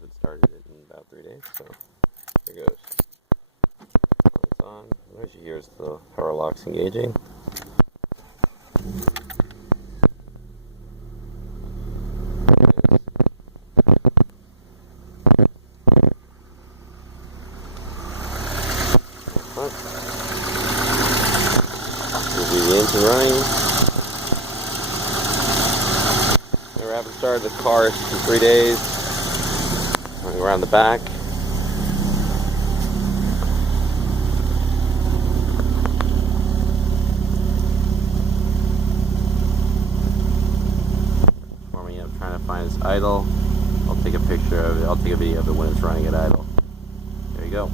haven't started it in about 3 days, so here goes. It's on. As you hear, is the power locks engaging. Here's the engine running. I haven't started the car in 3 days. Running around the back. Warming up, trying to find its idle. I'll take a picture of it. I'll take a video of it when it's running at idle. There you go.